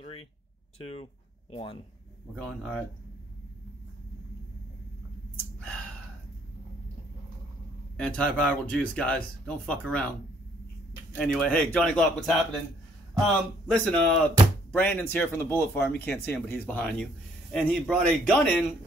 3, 2, 1. We're going. All right. Antiviral juice, guys. Don't fuck around. Anyway, hey, Johnny Glock, what's happening? Listen, Brandon's here from the Bullet Farm. You can't see him, but he's behind you. And he brought a gun in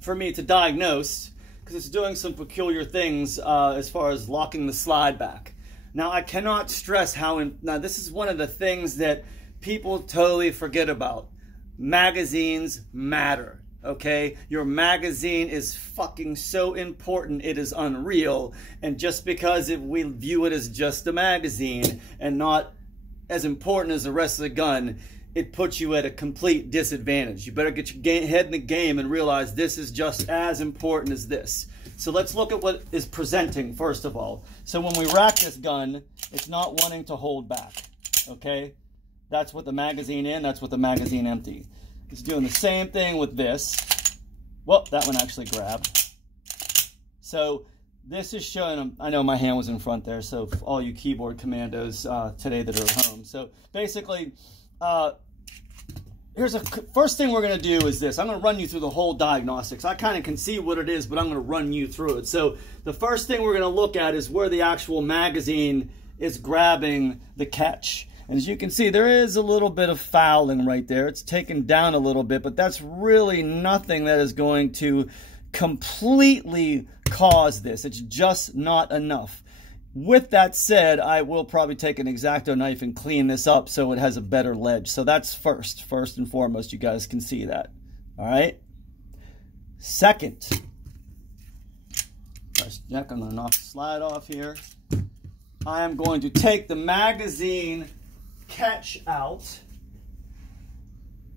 for me to diagnose because it's doing some peculiar things as far as locking the slide back. Now, I cannot stress now this is one of the things that people totally forget about. Magazines matter, okay? Your magazine is fucking so important, it is unreal. And just because we view it as just a magazine and not as important as the rest of the gun, it puts you at a complete disadvantage. You better get your head in the game and realize this is just as important as this. So let's look at what is presenting first of all. So when we rack this gun, it's not wanting to hold back, okay? That's what the magazine in, that's what the magazine empty. It's doing the same thing with this. Well, that one actually grabbed. So this is showing, I know my hand was in front there, so for all you keyboard commandos today that are at home. So basically, first thing we're going to do is this. I'm going to run you through the whole diagnostics. I kind of can see what it is, but I'm going to run you through it. So the first thing we're going to look at is where the actual magazine is grabbing the catch. And as you can see, there is a little bit of fouling right there. It's taken down a little bit, but that's really nothing that is going to completely cause this. It's just not enough. With that said, I will probably take an X-Acto knife and clean this up so it has a better ledge. So that's first and foremost. You guys can see that. All right. Second, I'm going to knock the slide off here. I am going to take the magazine catch out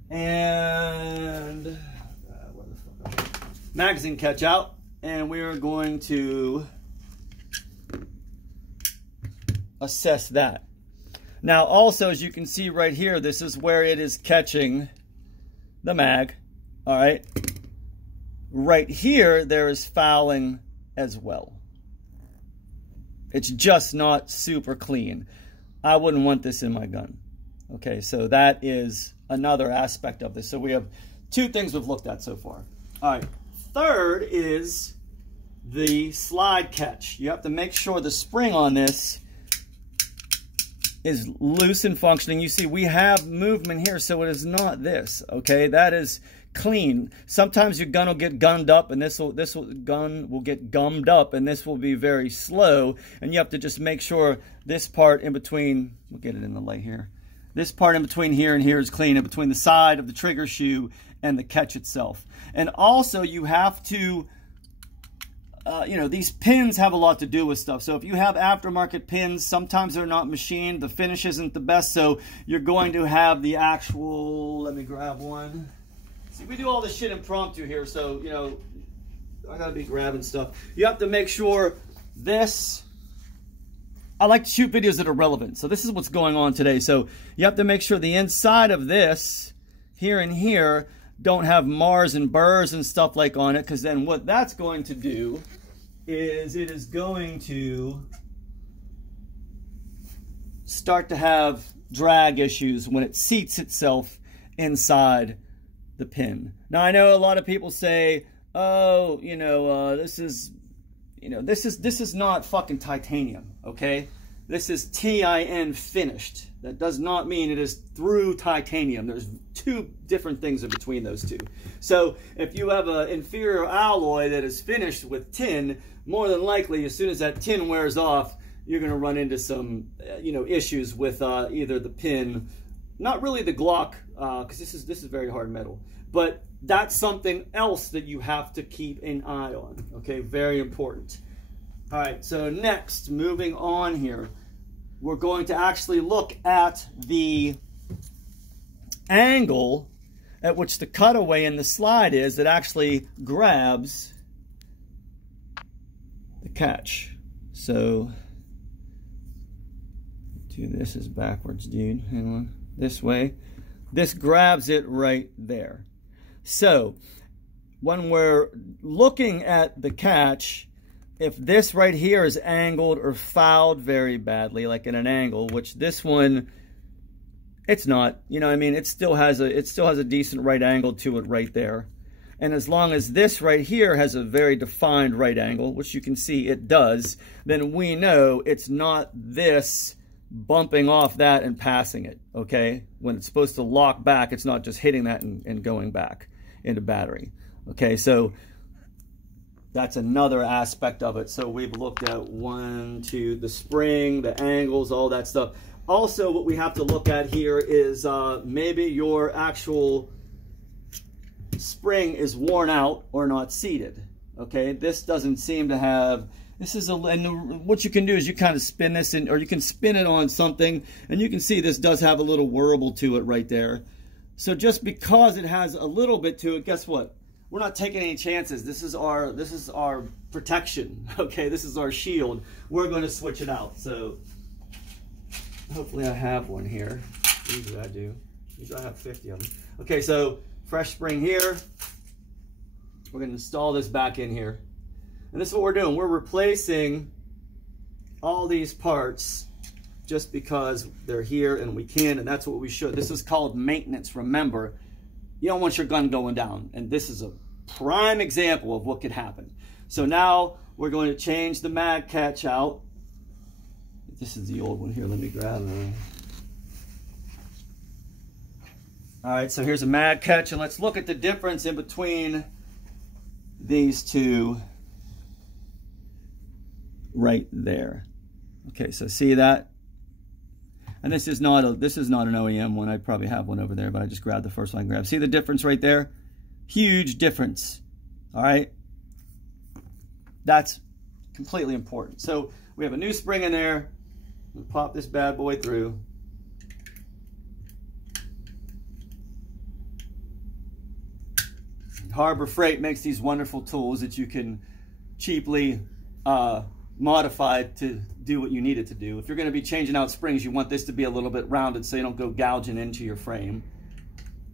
and magazine catch out, and we are going to assess that. Now also, as you can see right here, this is where it is catching the mag. All right, right here there is fouling as well. It's just not super clean. I wouldn't want this in my gun. Okay, so that is another aspect of this. So we have two things we've looked at so far. All right, third is the slide catch. You have to make sure the spring on this is loose and functioning. You see, we have movement here, so it is not this, okay? That is clean. Sometimes your gun will get gummed up, and this gun will get gummed up, and this will be very slow, and you have to just make sure this part in between, we'll get it in the light here, this part in between here and here is clean, and between the side of the trigger shoe and the catch itself. And also you have to, you know, these pins have a lot to do with stuff. So if you have aftermarket pins, sometimes they're not machined, the finish isn't the best, so you're going to have the actual, let me grab one. See, we do all this shit impromptu here, so, you know, I gotta be grabbing stuff. You have to make sure this, I like to shoot videos that are relevant, so this is what's going on today. So you have to make sure the inside of this, here and here, don't have Mars and burrs and stuff like on it, because then what that's going to do is it is going to start to have drag issues when it seats itself inside the pin. Now I know a lot of people say, oh, you know, this is not fucking titanium, okay? This is TIN finished. That does not mean it is through titanium. There's two different things in between those two. So if you have an inferior alloy that is finished with tin, more than likely as soon as that tin wears off, you're going to run into some you know, issues with either the pin, not really the Glock, because this is very hard metal, but that's something else that you have to keep an eye on. Okay, very important. All right, so next, moving on here, we're going to actually look at the angle at which the cutaway in the slide is that actually grabs the catch. So do this is backwards, dude. Hang on. This way. This grabs it right there. So when we're looking at the catch, if this right here is angled or fouled very badly, like in an angle, which this one It's not, you know what I mean? It still has a decent right angle to it right there. And as long as this right here has a very defined right angle, which you can see it does, then we know it's not this bumping off that and passing it, okay? When it's supposed to lock back, it's not just hitting that and going back into battery, okay? So that's another aspect of it. So we've looked at 1, 2, the spring, the angles, all that stuff. Also, what we have to look at here is maybe your actual spring is worn out or not seated, okay? This doesn't seem to have, and what you can do is you kind of spin this in, or you can spin it on something, and you can see this does have a little whirl to it right there. So just because it has a little bit to it, guess what? We're not taking any chances. This is our protection, okay? This is our shield. We're going to switch it out. So hopefully I have one here. Usually I do. Usually I have 50 of them. Okay, so fresh spring here. We're going to install this back in here. And this is what we're doing. We're replacing all these parts just because they're here and we can, and that's what we should. This is called maintenance. Remember, you don't want your gun going down. And this is a prime example of what could happen. So now we're going to change the mag catch out. This is the old one here. Let me grab it. All right, so here's a mag catch, and let's look at the difference in between these two right there. Okay, so see that? And this is not an OEM one. I probably have one over there, but I just grabbed the first one I grabbed. See the difference right there? Huge difference. All right? That's completely important. So we have a new spring in there. We'll pop this bad boy through. Harbor Freight makes these wonderful tools that you can cheaply modify to do what you need it to do. If you're going to be changing out springs, you want this to be a little bit rounded so you don't go gouging into your frame.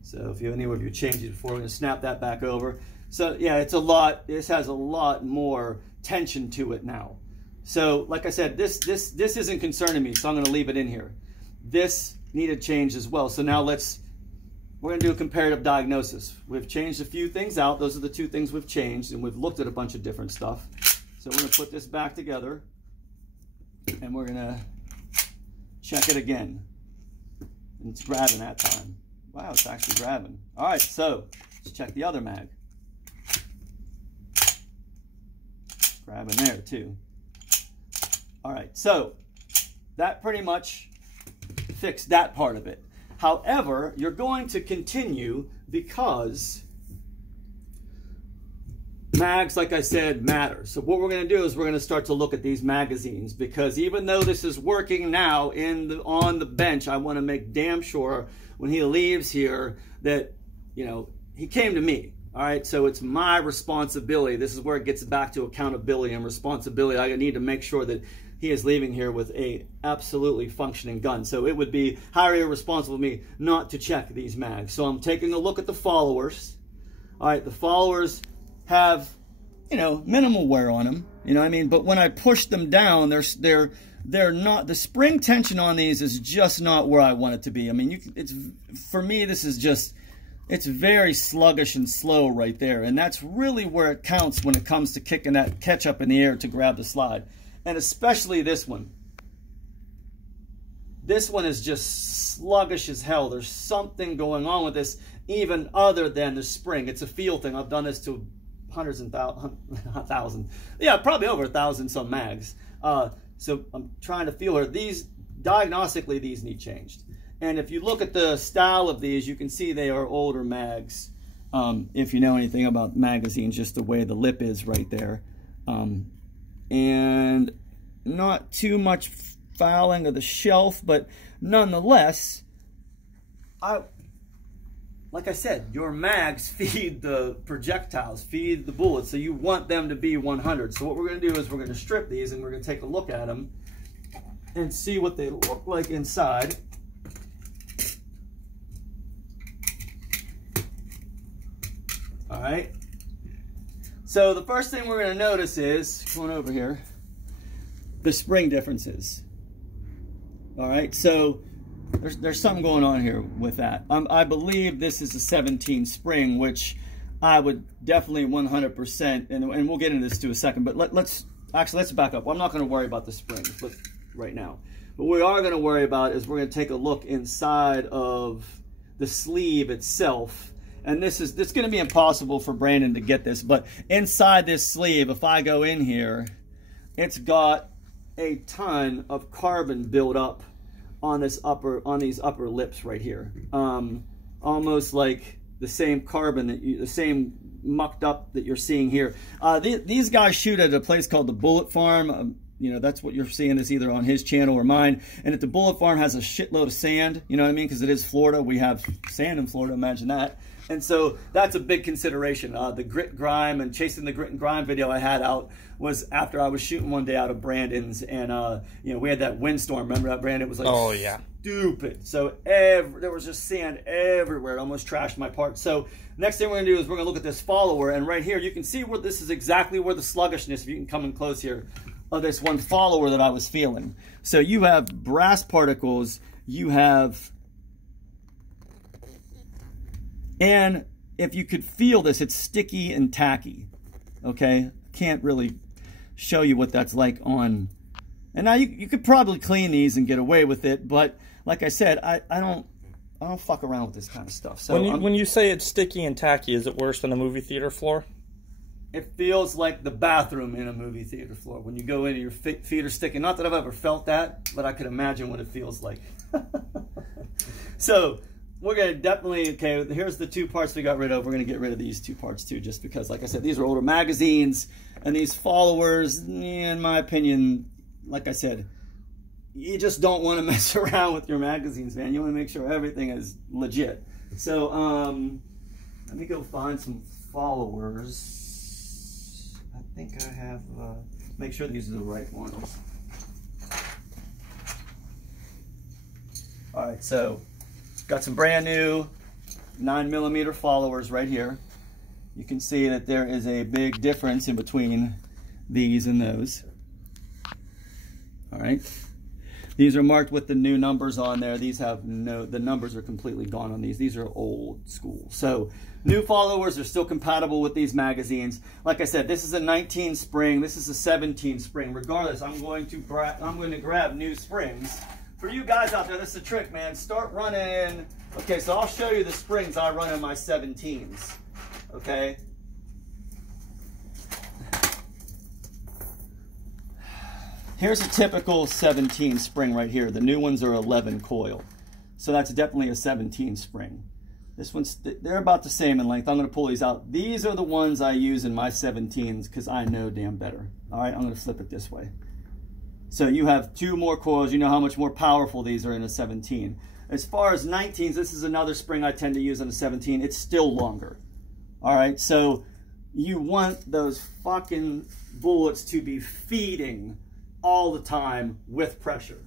So if you have any of your changes before, we're going to snap that back over. So yeah, it's a lot. This has a lot more tension to it now. So like I said, this isn't concerning me, so I'm going to leave it in here. This needed change as well. So now we're going to do a comparative diagnosis. We've changed a few things out. Those are the two things we've changed, and we've looked at a bunch of different stuff. So we're going to put this back together, and we're going to check it again. And it's grabbing that time. Wow, it's actually grabbing. All right, so let's check the other mag. Grabbing there too. All right, so that pretty much fixed that part of it. However, you're going to continue because mags, like I said, matter. So what we're going to do is we're going to start to look at these magazines, because even though this is working now on the bench, I want to make damn sure when he leaves here that, you know, he came to me. All right, so it's my responsibility. This is where it gets back to accountability and responsibility. I need to make sure that he is leaving here with a absolutely functioning gun. So it would be highly irresponsible of me not to check these mags. So I'm taking a look at the followers. All right, the followers have, you know, minimal wear on them. You know what I mean? But when I push them down, they're not, the spring tension on these is just not where I want it to be. I mean, for me, this is just, it's very sluggish and slow right there. And that's really where it counts when it comes to kicking that catch up in the air to grab the slide. And especially this one. This one is just sluggish as hell. There's something going on with this even other than the spring. It's a feel thing. I've done this to hundreds and thousands. Yeah, probably over 1,000 some mags. So I'm trying to feel her. These, diagnostically, these need changed. And if you look at the style of these, you can see they are older mags. If you know anything about magazines, just the way the lip is right there. And not too much fouling of the shelf, but nonetheless, like I said, your mags feed the projectiles, feed the bullets, so you want them to be 100. So what we're going to do is we're going to strip these, and we're going to take a look at them and see what they look like inside. All right. So the first thing we're going to notice is, going over here, the spring differences. All right, so there's something going on here with that. I believe this is a 17 spring, which I would definitely 100%, and we'll get into this in a second, but let's back up. I'm not going to worry about the springs right now. What we are going to worry about is we're going to take a look inside of the sleeve itself. And it's going to be impossible for Brandon to get this, but inside this sleeve, if I go in here, it's got a ton of carbon built up on these upper lips right here. Almost like the same carbon the same mucked up that you're seeing here. These guys shoot at a place called the Bullet Farm. You know, that's what you're seeing is either on his channel or mine. And if the Bullet Farm has a shitload of sand, you know what I mean? Because it is Florida. We have sand in Florida, imagine that. And so that's a big consideration. The grit grime and chasing the grit and grime video I had out was after I was shooting one day out of Brandon's, and you know, we had that windstorm. Remember that, Brandon? It was like, oh yeah, stupid. So there was just sand everywhere. It almost trashed my part. So next thing we're gonna do is we're gonna look at this follower, and right here you can see where this is exactly where the sluggishness, if you can come in close here, of this one follower that I was feeling. So you have brass particles, you have, and if you could feel this, it's sticky and tacky. Okay, can't really show you what that's like on. And now you could probably clean these and get away with it, but like I said, I don't fuck around with this kind of stuff. So when you say it's sticky and tacky, is it worse than a movie theater floor? It feels like the bathroom in a movie theater floor. When you go in and your feet are sticking. Not that I've ever felt that, but I could imagine what it feels like. So we're going to definitely, okay, here's the two parts we got rid of. We're going to get rid of these two parts too, just because, like I said, these are older magazines, and these followers, in my opinion, like I said, you just don't want to mess around with your magazines, man. You want to make sure everything is legit. So let me go find some followers. I think I have, make sure these are the right ones. All right, so got some brand new 9mm followers right here. You can see that there is a big difference in between these and those. All right. These are marked with the new numbers on there. These have the numbers are completely gone on these. These are old school. So new followers are still compatible with these magazines. Like I said, this is a 19 spring. This is a 17 spring. Regardless, I'm going to grab new springs. For you guys out there, this is a trick, man. Start running. Okay, so I'll show you the springs I run in my 17s. Okay. Here's a typical 17 spring right here. The new ones are 11 coil. So that's definitely a 17 spring. This one's, they're about the same in length. I'm going to pull these out. These are the ones I use in my 17s because I know damn better. All right, I'm going to flip it this way. So you have two more coils. You know how much more powerful these are in a 17. As far as 19s, this is another spring I tend to use in a 17. It's still longer. All right, so you want those fucking bullets to be feeding all the time with pressure.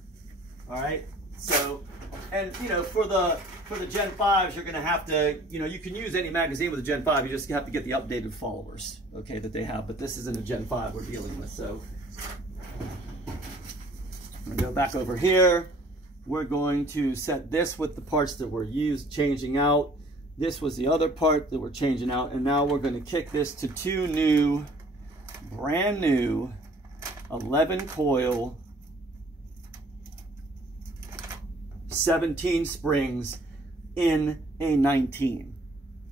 All right, so, and you know, for the Gen 5s, you're gonna have to, you know, you can use any magazine with a Gen 5, you just have to get the updated followers, okay, that they have, but this isn't a Gen 5 we're dealing with. So I'm gonna go back over here. We're going to set this with the parts that we're changing out. This was the other part that we're changing out, and now we're gonna kick this to two new, brand new 11 coil 17 springs in a 19.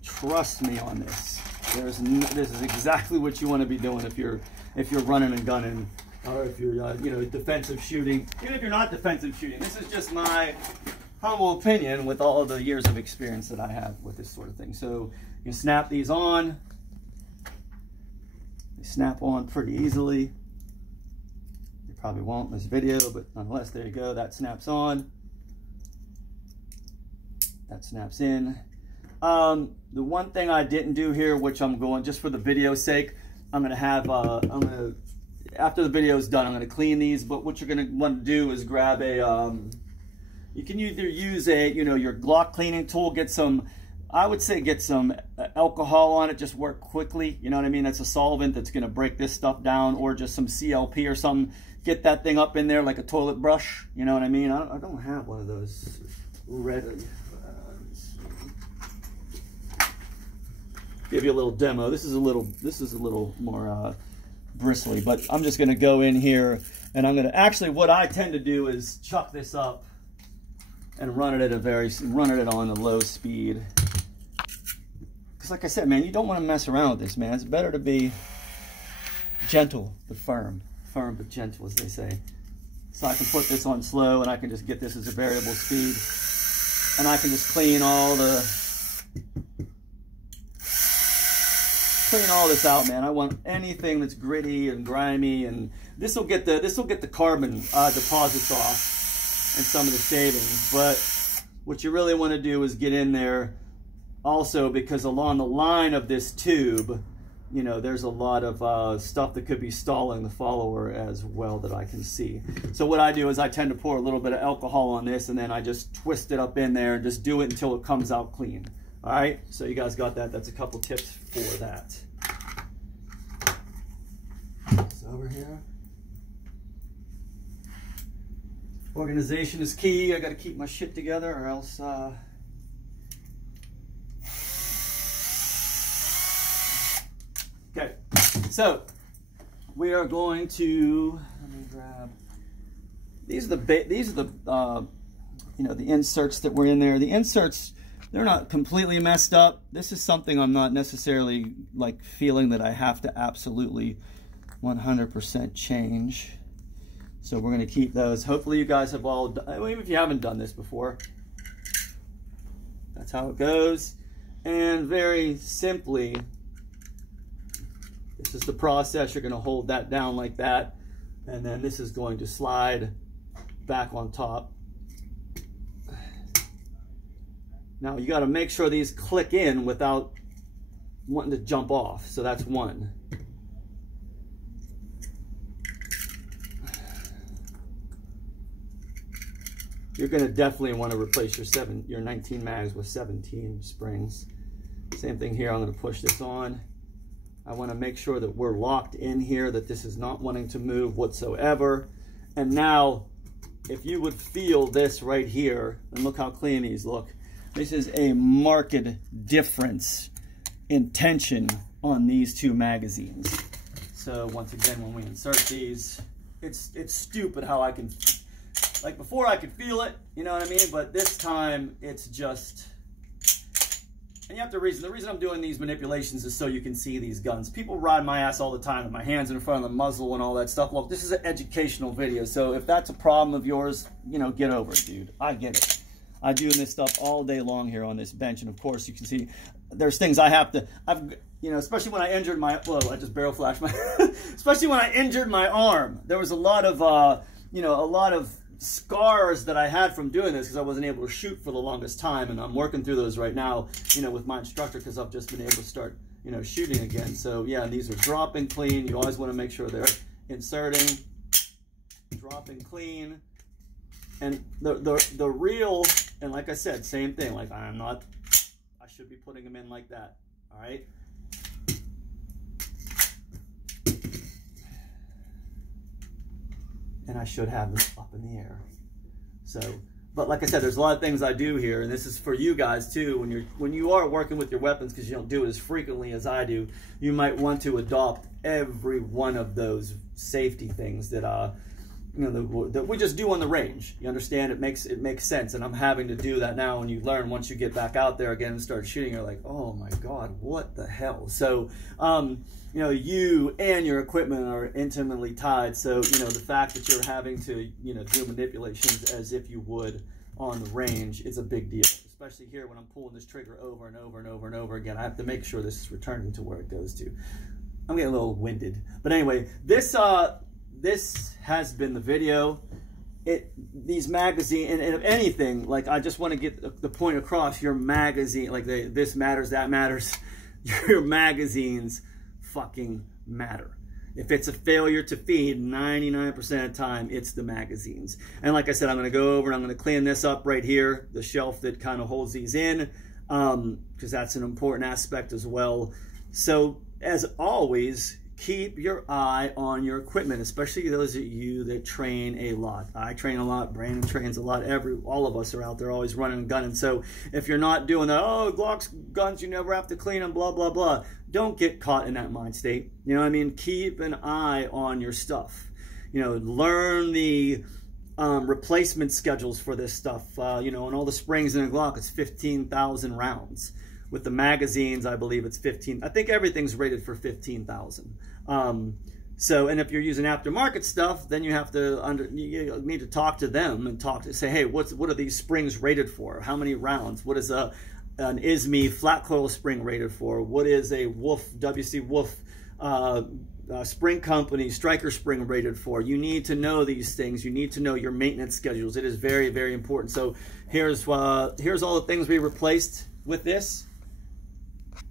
Trust me on this. This is exactly what you want to be doing if you're running and gunning, or if you're you know, defensive shooting. Even if you're not defensive shooting, this is just my humble opinion with all of the years of experience that I have with this sort of thing. So you can snap these on. They snap on pretty easily. Probably won't in this video, but nonetheless, there you go. That snaps on. That snaps in. The one thing I didn't do here, which I'm going, just for the video's sake, I'm going to have, after the video is done, I'm going to clean these, but what you're going to want to do is grab a, you can either use a, you know, your Glock cleaning tool, get some, I would say get some alcohol on it, just work quickly, you know what I mean? That's a solvent that's going to break this stuff down, or just some CLP or something. Get that thing up in there like a toilet brush, you know what I mean? I don't have one of those. ready. Give you a little demo. This is a little more bristly, but I'm just gonna go in here and I'm gonna, actually what I tend to do is chuck this up and run it on a low speed. Because like I said, man, you don't want to mess around with this, man. It's better to be gentle but firm. Firm but gentle, as they say. So I can put this on slow and I can just get this as a variable speed. And I can just clean all this out, man. I want anything that's gritty and grimy, and this will get the carbon deposits off and some of the shavings. But what you really want to do is get in there also, because along the line of this tube, you know, there's a lot of stuff that could be stalling the follower as well that I can see. So what I do is I tend to pour a little bit of alcohol on this, and then I just twist it up in there and just do it until it comes out clean. All right, so you guys got that. That's a couple tips for that. So over here. Organization is key. I got to keep my shit together, or else okay, so we are going to, let me grab, these are the you know, the inserts that were in there. The inserts, they're not completely messed up. This is something I'm not necessarily like feeling that I have to absolutely 100% change. So we're going to keep those. Hopefully you guys have all done, even if you haven't done this before. That's how it goes. And very simply, this is the process. You're going to hold that down like that, and then this is going to slide back on top. Now you got to make sure these click in without wanting to jump off. So that's one. You're going to definitely want to replace your 19 mags with 17 springs. Same thing here. I'm going to push this on. I want to make sure that we're locked in here, that this is not wanting to move whatsoever. And now, if you would feel this right here, and look how clean these look. This is a marked difference in tension on these two magazines. So once again, when we insert these, it's stupid how I can, like before I could feel it, you know what I mean? But this time it's just, and you have to reason, the reason I'm doing these manipulations is so you can see these guns. People ride my ass all the time with my hands in front of the muzzle and all that stuff. Look, this is an educational video, so if that's a problem of yours, you know, get over it, dude. I get it. I do this stuff all day long here on this bench, and of course you can see there's things I have to, you know, especially when I injured my, whoa, I just barrel flashed my, especially when I injured my arm. There was a lot of, you know, a lot of scars that I had from doing this because I wasn't able to shoot for the longest time, and I'm working through those right now, you know, with my instructor, because I've just been able to start, you know, shooting again. So yeah, these are dropping clean. You always want to make sure they're inserting, dropping clean, and the real, and like I said, same thing. Like I should be putting them in like that. All right. And I should have them up in the air. So, but like I said, there's a lot of things I do here, and this is for you guys too. When you are working with your weapons, because you don't do it as frequently as I do, you might want to adopt every one of those safety things that you know, that we just do on the range. You understand? It makes sense, and I'm having to do that now. And you learn once you get back out there again and start shooting, you're like, oh my God, what the hell? So, you know, you and your equipment are intimately tied. So, you know, the fact that you're having to, you know, do manipulations as if you would on the range is a big deal. Especially here when I'm pulling this trigger over and over and over and over again. I have to make sure this is returning to where it goes to. I'm getting a little winded. But anyway, this has been the video. These magazine, and if anything, like I just want to get the point across, your magazine, like this matters, that matters. Your magazines fucking matter. If it's a failure to feed, 99% of the time, it's the magazines. And like I said, I'm going to go over and I'm going to clean this up right here, the shelf that kind of holds these in, because that's an important aspect as well. So as always, keep your eye on your equipment, especially those of you that train a lot. I train a lot, Brandon trains a lot, all of us are out there always running and gunning. So if you're not doing that, oh, Glock's guns, you never have to clean them, blah, blah, blah. Don't get caught in that mind state. You know what I mean? Keep an eye on your stuff. You know, learn the replacement schedules for this stuff. You know, and all the springs in a Glock, it's 15,000 rounds. With the magazines, I believe it's 15. I think everything's rated for 15,000. So, and if you're using aftermarket stuff, then you have to you need to talk to them and say, hey, what are these springs rated for? How many rounds? What is an ISME flat coil spring rated for? What is a Wolf WC Wolf spring company striker spring rated for? You need to know these things. You need to know your maintenance schedules. It is very, very important. So here's all the things we replaced with this.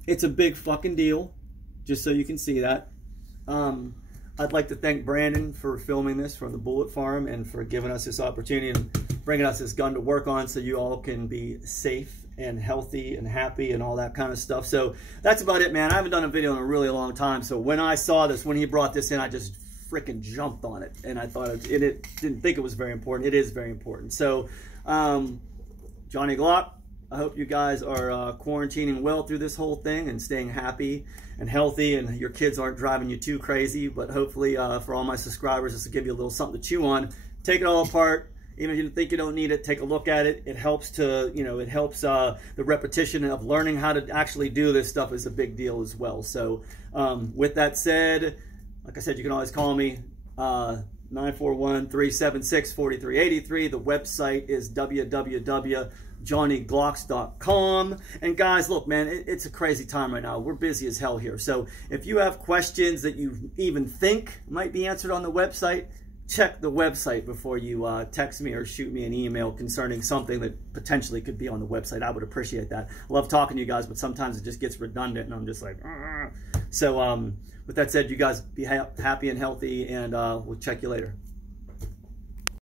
It's a big fucking deal, just so you can see that. I'd like to thank Brandon for filming this from the Bullet Farm and for giving us this opportunity and bringing us this gun to work on so you all can be safe and healthy and happy and all that kind of stuff. So that's about it, man. I haven't done a video in a really long time, so when I saw this, when he brought this in, I just freaking jumped on it, and I thought it didn't think it was very important. It is very important. So Johnny Glock, I hope you guys are quarantining well through this whole thing and staying happy and healthy, and your kids aren't driving you too crazy. But hopefully for all my subscribers, this will give you a little something to chew on. Take it all apart. Even if you think you don't need it, take a look at it. It helps to, you know, it helps the repetition of learning how to actually do this stuff is a big deal as well. So with that said, like I said, you can always call me 941-376-4383. The website is www.johnnyglocks.com. And guys, look, man, it's a crazy time right now. We're busy as hell here. So if you have questions that you even think might be answered on the website, check the website before you text me or shoot me an email concerning something that potentially could be on the website. I would appreciate that. I love talking to you guys, but sometimes it just gets redundant and I'm just like, so with that said, you guys be happy and healthy, and we'll check you later.